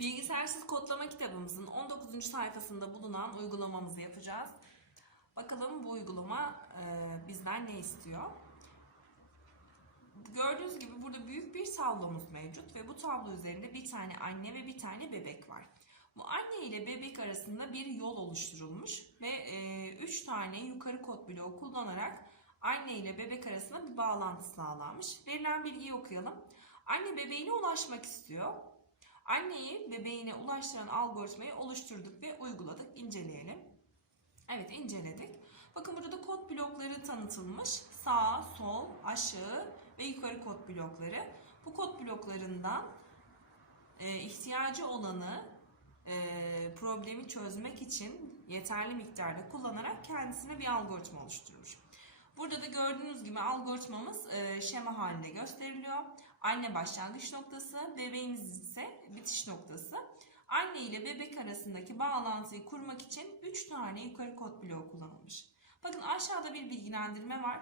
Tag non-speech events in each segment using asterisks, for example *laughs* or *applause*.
Bilgisayarsız kodlama kitabımızın 19. sayfasında bulunan uygulamamızı yapacağız. Bakalım bu uygulama e, bizden ne istiyor? Gördüğünüz gibi burada büyük bir tablomuz mevcut ve bu tablo üzerinde bir tane anne ve bir tane bebek var. Bu anne ile bebek arasında bir yol oluşturulmuş ve e, üç tane yukarı kod bloğu kullanarak anne ile bebek arasında bir bağlantı sağlanmış. Verilen bilgiyi okuyalım. Anne bebeğine ulaşmak istiyor. Anneyi bebeğine ulaştıran algoritmayı oluşturduk ve uyguladık. İnceleyelim. Evet inceledik. Bakın burada da kod blokları tanıtılmış. Sağ, sol, aşağı ve yukarı kod blokları. Bu kod bloklarından e, ihtiyacı olanı e, problemi çözmek için yeterli miktarda kullanarak kendisine bir algoritma oluşturmuş. Burada da gördüğünüz gibi algoritmamız e, şema halinde gösteriliyor. Anne başlangıç noktası, bebeğimiz ise bitiş noktası. Anne ile bebek arasındaki bağlantıyı kurmak için 3 tane yukarı kod bloğu kullanılmış. Bakın aşağıda bir bilgilendirme var.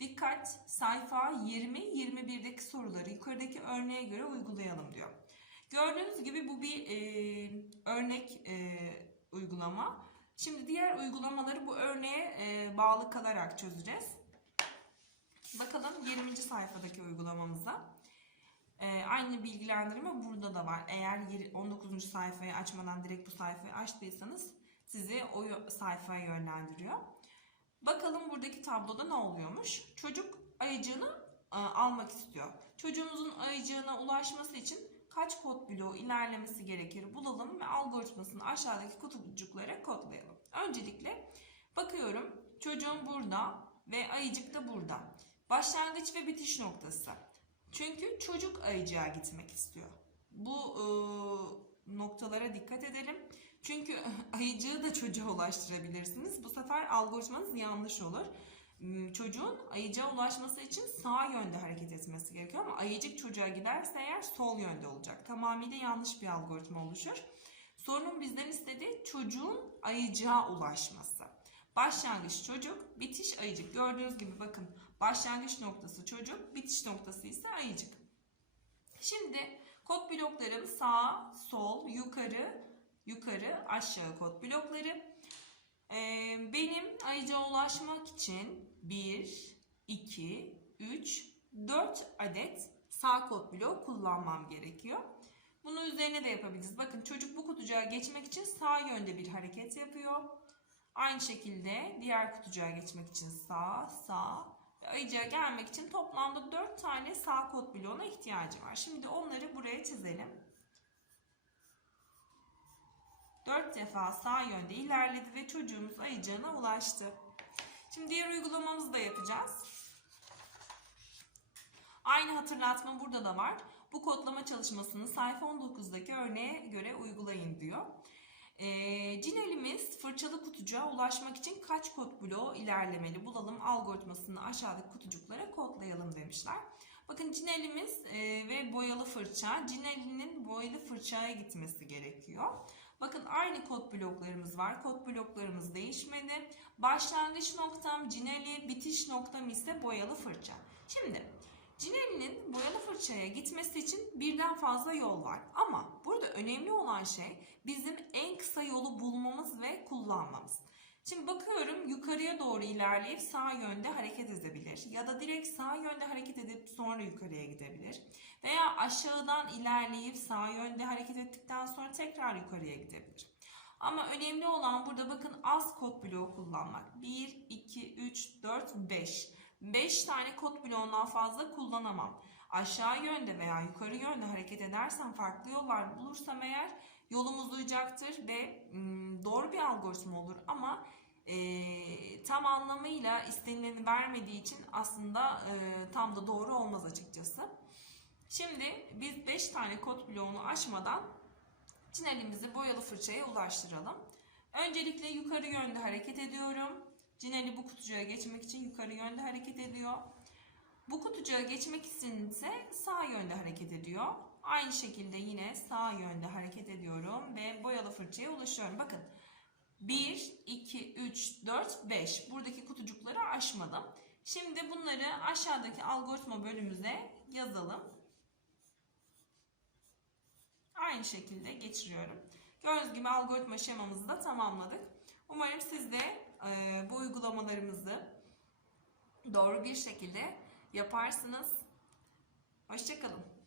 Dikkat sayfa 20-21'deki soruları yukarıdaki örneğe göre uygulayalım diyor. Gördüğünüz gibi bu bir e, örnek e, uygulama. Şimdi diğer uygulamaları bu örneğe e, bağlı kalarak çözeceğiz. Bakalım 20. sayfadaki uygulamamıza. E, aynı bilgilendirme burada da var. Eğer yeri- 19. sayfayı açmadan direkt bu sayfayı açtıysanız sizi o sayfaya yönlendiriyor. Bakalım buradaki tabloda ne oluyormuş? Çocuk ayıcığını e, almak istiyor. Çocuğumuzun ayıcığına ulaşması için kaç kod bloğu ilerlemesi gerekir bulalım ve algoritmasını aşağıdaki kutucuklara kodlayalım. Öncelikle bakıyorum çocuğum burada ve ayıcık da burada. Başlangıç ve bitiş noktası. Çünkü çocuk ayıcığa gitmek istiyor. Bu e, noktalara dikkat edelim. Çünkü *laughs* ayıcığı da çocuğa ulaştırabilirsiniz. Bu sefer algoritmanız yanlış olur. Çocuğun ayıcığa ulaşması için sağ yönde hareket etmesi gerekiyor ama ayıcık çocuğa giderse eğer sol yönde olacak. Tamamıyla yanlış bir algoritma oluşur. Sorunun bizden istediği çocuğun ayıcığa ulaşması. Başlangıç çocuk, bitiş ayıcık. Gördüğünüz gibi bakın başlangıç noktası çocuk, bitiş noktası ise ayıcık. Şimdi kod bloklarım sağ, sol, yukarı, yukarı, aşağı kod blokları. Benim ayıcığa ulaşmak için 1, 2, 3, 4 adet sağ kod bloğu kullanmam gerekiyor. Bunu üzerine de yapabiliriz. Bakın çocuk bu kutucuğa geçmek için sağ yönde bir hareket yapıyor. Aynı şekilde diğer kutucuğa geçmek için sağ, sağ ve ayıcığa gelmek için toplamda 4 tane sağ kod bloğuna ihtiyacı var. Şimdi onları buraya çizelim. 4 defa sağ yönde ilerledi ve çocuğumuz ayıcığına ulaştı. Şimdi diğer uygulamamızı da yapacağız. Aynı hatırlatma burada da var. Bu kodlama çalışmasını sayfa 19'daki örneğe göre uygulayın diyor. Ee, cinelimiz fırçalı kutucuğa ulaşmak için kaç kod bloğu ilerlemeli bulalım algoritmasını aşağıdaki kutucuklara kodlayalım demişler. Bakın cinelimiz e, ve boyalı fırça, cinelinin boyalı fırçaya gitmesi gerekiyor. Bakın aynı kod bloklarımız var. Kod bloklarımız değişmedi. Başlangıç noktam cineli, bitiş noktam ise boyalı fırça. Şimdi Cinelli'nin boyalı fırçaya gitmesi için birden fazla yol var. Ama burada önemli olan şey bizim en kısa yolu bulmamız ve kullanmamız. Şimdi bakıyorum yukarıya doğru ilerleyip sağ yönde hareket edebilir. Ya da direkt sağ yönde hareket edip sonra yukarıya gidebilir. Veya aşağıdan ilerleyip sağ yönde hareket ettikten sonra tekrar yukarıya gidebilir. Ama önemli olan burada bakın az kod bloğu kullanmak. 1, 2, 3, 4, 5. 5 tane kod bloğundan fazla kullanamam. Aşağı yönde veya yukarı yönde hareket edersem farklı yollar bulursam eğer yolum uzayacaktır ve doğru bir algoritma olur ama tam anlamıyla istenileni vermediği için aslında tam da doğru olmaz açıkçası. Şimdi biz 5 tane kod bloğunu aşmadan Cinelimizi boyalı fırçaya ulaştıralım. Öncelikle yukarı yönde hareket ediyorum. Cineli bu kutucuğa geçmek için yukarı yönde hareket ediyor. Bu kutucuğa geçmek için ise sağ yönde hareket ediyor. Aynı şekilde yine sağ yönde hareket boyalı fırçaya ulaşıyorum. Bakın 1, 2, 3, 4, 5. Buradaki kutucukları aşmadım. Şimdi bunları aşağıdaki algoritma bölümümüze yazalım. aynı şekilde geçiriyorum. Gördüğünüz gibi algoritma şemamızı da tamamladık. Umarım siz de e, bu uygulamalarımızı doğru bir şekilde yaparsınız. Hoşçakalın.